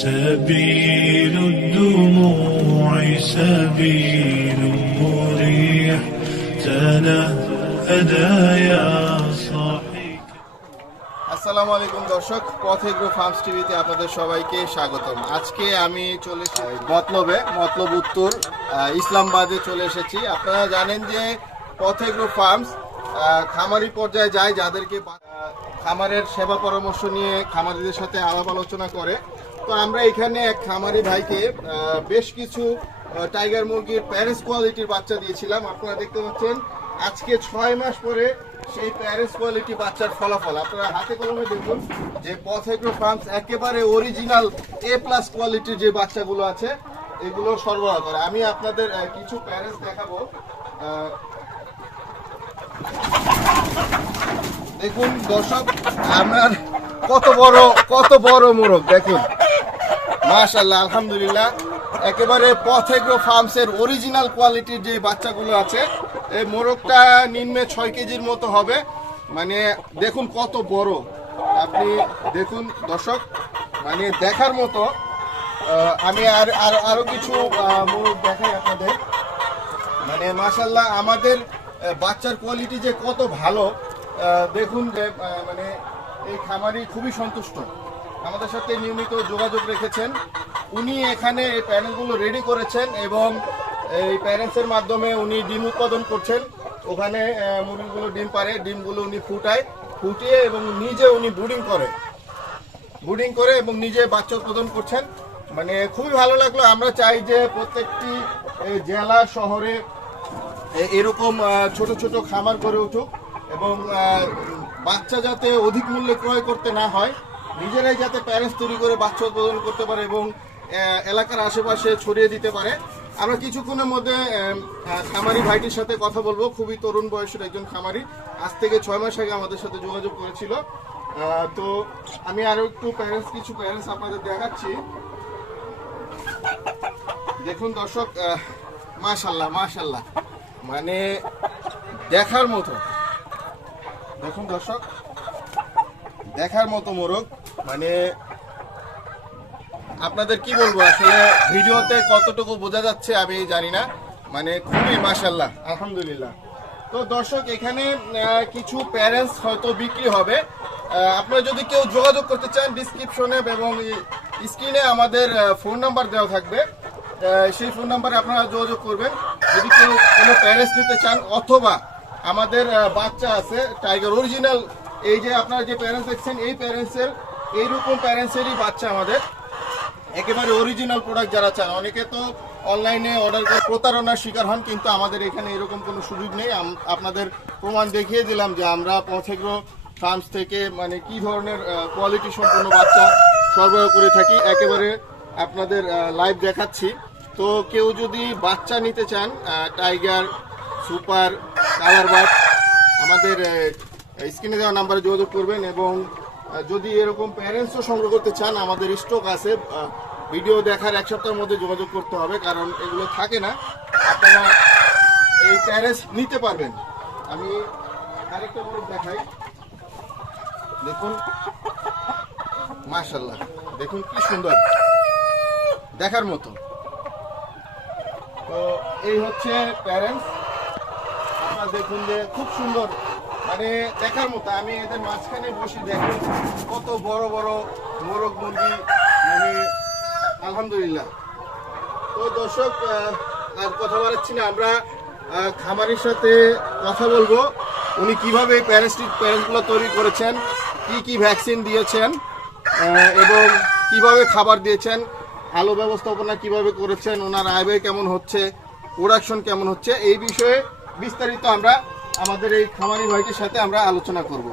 سبيل الدموع سبيل مريح تنهدى يا صاحي আসসালামু আলাইকুম দর্শক পথ এগ্রো ফার্মস টিভিতে আপনাদের সবাইকে স্বাগতম আজকে আমি চলে এসেছি মতলবে মতলব উত্তর আহ, ইসলামাবাদে চলে এসেছি আপনারা জানেন যে পথ এগ্রো ফার্মস আহ, খামারি পর্যায়ে যায় যাদেরকে বা- আহ, খামারের সেবা পরামর্শ নিয়ে খামারিদের সাথে আলাপ আলোচনা করে তো আমরা এখানে এক খামারি ভাইকে বেশ কিছু টাইগার মুরগির প্যারেন্টস কোয়ালিটির বাচ্চা দিয়েছিলাম। আপনারা দেখতে পাচ্ছেন, আজকে ছয় মাস পরে সেই প্যারেন্টস কোয়ালিটি বাচ্চার ফলাফল। আপনারা হাতে কলমে দেখুন যে পথেগ্রো ফার্মস একেবারে অরিজিনাল এ প্লাস কোয়ালিটির যে বাচ্চাগুলো আছে, এগুলো সরবরাহ করে। আমি আপনাদের কিছু প্যারেন্টস দেখাবো। দেখুন দর্শক, আমার কত বড় কত বড় মোরগ, দেখুন। মাশাল্লাহ আলহামদুলিল্লাহ। একেবারে পথেগ্রো ফার্মসের অরিজিনাল কোয়ালিটির যে বাচ্চাগুলো আছে, এই মোরগটা নিম্নে ছয় কেজির মতো হবে। মানে দেখুন কত বড়। আপনি দেখুন, দর্শক মানে দেখার মতো আমি আর, আর- আরও কিছু মোরগ দেখাই আপনাদের। মানে মাশাল্লাহ আমাদের বাচ্চার কোয়ালিটি যে কত ভালো দেখুন যে মানে এই খামারি খুবই সন্তুষ্ট। আমাদের সাথে নিয়মিত যোগাযোগ রেখেছেন। উনি এখানে এই প্যানেলগুলো রেডি করেছেন এবং এই প্যারেন্টসের মাধ্যমে উনি ডিম উৎপাদন করছেন। ওখানে মুরগিগুলো ডিম পারে ডিমগুলো উনি ফুটায়, ফুটিয়ে এবং নিজে উনি ব্রুডিং করে। বুডিং করে এবং নিজে বাচ্চা উৎপাদন করছেন। মানে খুবই ভালো লাগল। আমরা চাই যে প্রত্যেকটি জেলা, শহরে এরকম ছোট ছোট খামার গড়ে উঠুক এবং বাচ্চা যাতে অধিক মূল্যে ক্রয় করতে না হয় নিজেরাই যাতে প্যারেন্টস তৈরি করে বাচ্চা উৎপাদন করতে পারে এবং এলাকার আশেপাশে ছড়িয়ে দিতে পারে। আমরা কিছুক্ষণের মধ্যে খামারি ভাইটির সাথে কথা বলব। খুবই তরুণ বয়সের একজন খামারি। আজ থেকে ছয় মাস আগে আমাদের সাথে যোগাযোগ করেছিল। তো আমি আরও একটু প্যারেন্টস কিছু প্যারেন্টস আপনাদের দেখাচ্ছি। দেখুন দর্শক মাশাল্লাহ মাশাল্লাহ। মানে দেখার মতো। দেখুন দর্শক, দেখার মতো মোরগ। মানে আপনাদের কি বলব, আসলে ভিডিওতে কতটুকু বোঝা যাচ্ছে আমি জানি না। মানে খুবই মাশাল্লাহ আলহামদুলিল্লাহ। তো দর্শক, এখানে কিছু প্যারেন্টস হয়তো বিক্রি হবে। আপনারা যদি কেউ যোগাযোগ করতে চান ডিসক্রিপশনে এবং স্ক্রিনে আমাদের ফোন নাম্বার দেওয়া থাকবে। সেই ফোন নাম্বারে আপনারা যোগাযোগ করবেন। যদি কেউ কোনো প্যারেন্টস নিতে চান, অথবা আমাদের বাচ্চা আছে টাইগার অরিজিনাল এই যে আপনারা যে প্যারেন্টস দেখছেন, এই প্যারেন্টসের এইরকম প্যারেন্টসেরই বাচ্চা আমাদের। একেবারে অরিজিনাল প্রোডাক্ট যারা চান অনেকে তো অনলাইনে অর্ডার করে, প্রতারণার শিকার হন, কিন্তু আমাদের এখানে এরকম কোনো সুযোগ নেই। আপনাদের প্রমাণ দেখিয়ে দিলাম যে আমরা পথেগ্রো ফার্মস থেকে মানে কি ধরনের কোয়ালিটি সম্পন্ন বাচ্চা সরবরাহ করে থাকি। একেবারে আপনাদের লাইভ দেখাচ্ছি। তো কেউ যদি বাচ্চা নিতে চান টাইগার সুপার কালার বাট আমাদের স্ক্রিনে দেওয়া নাম্বারে যোগাযোগ করবেন এবং যদি এরকম প্যারেন্টসও সংগ্রহ করতে চান, আমাদের স্টক আছে ভিডিও দেখার এক সপ্তাহের মধ্যে যোগাযোগ করতে হবে, কারণ এগুলো থাকে না। আপনারা এই প্যারেন্টস নিতে পারবেন। আমি আরেকটা দেখাই। দেখুন। মাশাল্লাহ দেখুন কি সুন্দর। দেখার মতো। তো এই হচ্ছে প্যারেন্টস আপনারা দেখুন যে খুব সুন্দর মানে দেখার মতো, আমি এদের মাঝখানে বসে দেখুন কত বড় বড় মোরগ মুরগি। মানে আলহামদুলিল্লাহ। তো দর্শক আর কথা বাড়াচ্ছি না, আমরা খামারের সাথে কথা বলব। উনি কীভাবে প্যারেন্টস প্যারেন্টসগুলো তৈরি করেছেন, কি কি ভ্যাকসিন দিয়েছেন এবং কীভাবে খাবার দিয়েছেন, আলো ব্যবস্থাপনা কীভাবে করেছেন, ওনার আয় ব্যয় কেমন হচ্ছে প্রোডাকশন কেমন হচ্ছে, এই বিষয়ে বিস্তারিত আমরা আমাদের এই খামারি ভাইটির সাথে আমরা আলোচনা করব।